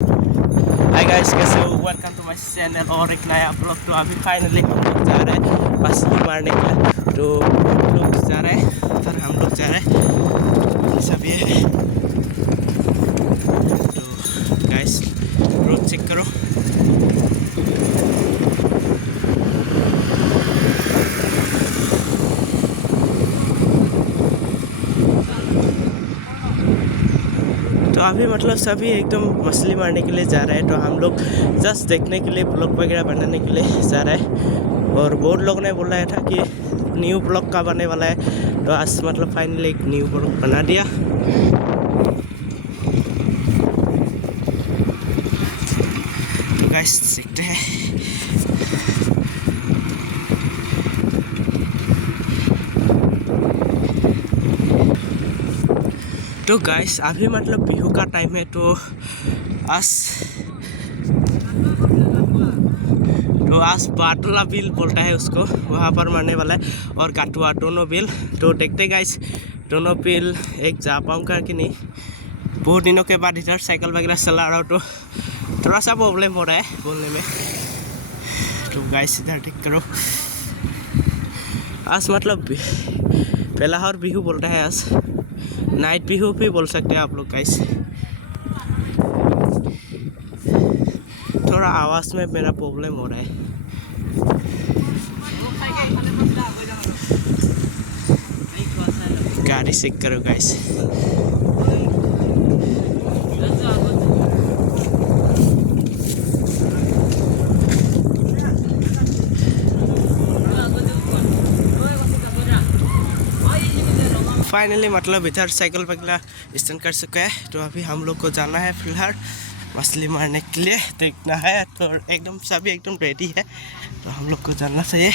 Hi guys, कैसे हो? Welcome to my channel और एक नया ब्लॉग। तो अभी फाइनली हम लोग जा रहे हैं मछली मारने के लिए। तो हम लोग जा रहे हैं, उधर हम लोग जा रहे हैं, सब ये है। तो गाइस रोड चेक करो। तो अभी मतलब सभी एकदम मछली मारने के लिए जा रहे हैं। तो हम लोग जस्ट देखने के लिए ब्लॉग वगैरह बनाने के लिए जा रहे हैं। और बहुत लोग ने बोला था कि न्यू ब्लॉग का बनने वाला है। तो आज मतलब फाइनली एक न्यू ब्लॉग बना दिया। तो गाइस सीखते हैं। तो गाइस अभी मतलब बिहू का टाइम है। तो आज बाटला बिल बोलता है उसको, वहाँ पर मरने वाला है। और काटुआ दोनों बिल। तो देखते गाइस दोनों बिल एक जा पाऊँगा कि नहीं। बहुत दिनों के बाद इधर साइकिल वगैरह चला रहा हूँ तो थोड़ा सा प्रॉब्लम हो रहा है बोलने में। तो गाइस इधर ठीक करो। आज मतलब पहला और बिहू बोलता है, आज नाइट बिहू भी बोल सकते हैं आप लोग गाइस। थोड़ा आवाज़ में मेरा प्रॉब्लम हो रहा है। गाड़ी चेक करो गाइस। फाइनली मतलब इधर साइकिल वगैरह स्टैंड कर चुका है। तो अभी हम लोग को जाना है फिलहाल मछली मारने के लिए, देखना है। तो एकदम सभी एकदम रेडी है, तो हम लोग को जाना चाहिए।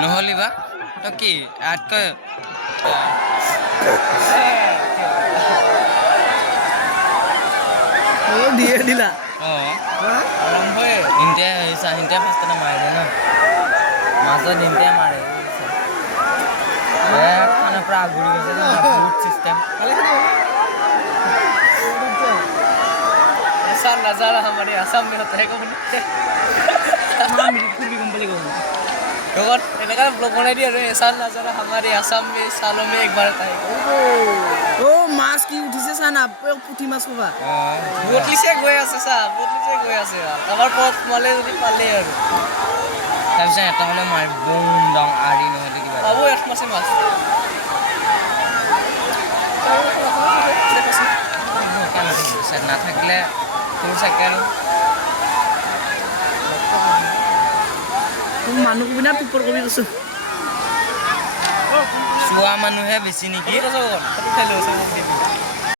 নহ'লি বা তো কি আটকৈ দিয়ে দিলা আৰম্ভই ইণ্ডিয়া হৈছে ইণ্ডিয়া ফাৰ্ষ্টতে মাৰিলে ন মাজত ইণ্ডিয়া মাৰে খানা পৰা ঘূৰি গৈছে বহুত চিষ্টেম ऐसा नज़ारा हमारे असम में होता है कभी এনেকা ব্লগ বনাই দিয়ে আৰু ऐसा नज़ारा हमारे असम में सालों में एक बार आता है ও মাছ কি উঠিছে চানা পুঠি মাছ কবা বটলিছে গৈ আছে চা বটলিছে গৈ আছে কাৰোবাৰ পথ সোমালে যদি পালেই আৰু তাৰপিছত এটা হ'লে মাৰি বম ডং আৰি নহ'লে কিবা পাব এক মাছে মাছ নাথাকিলে তোৰ চাগে আৰু মানুহ বিনা পিপৰ কবি কৈছো চোৱা মানুহে বেছি নেকি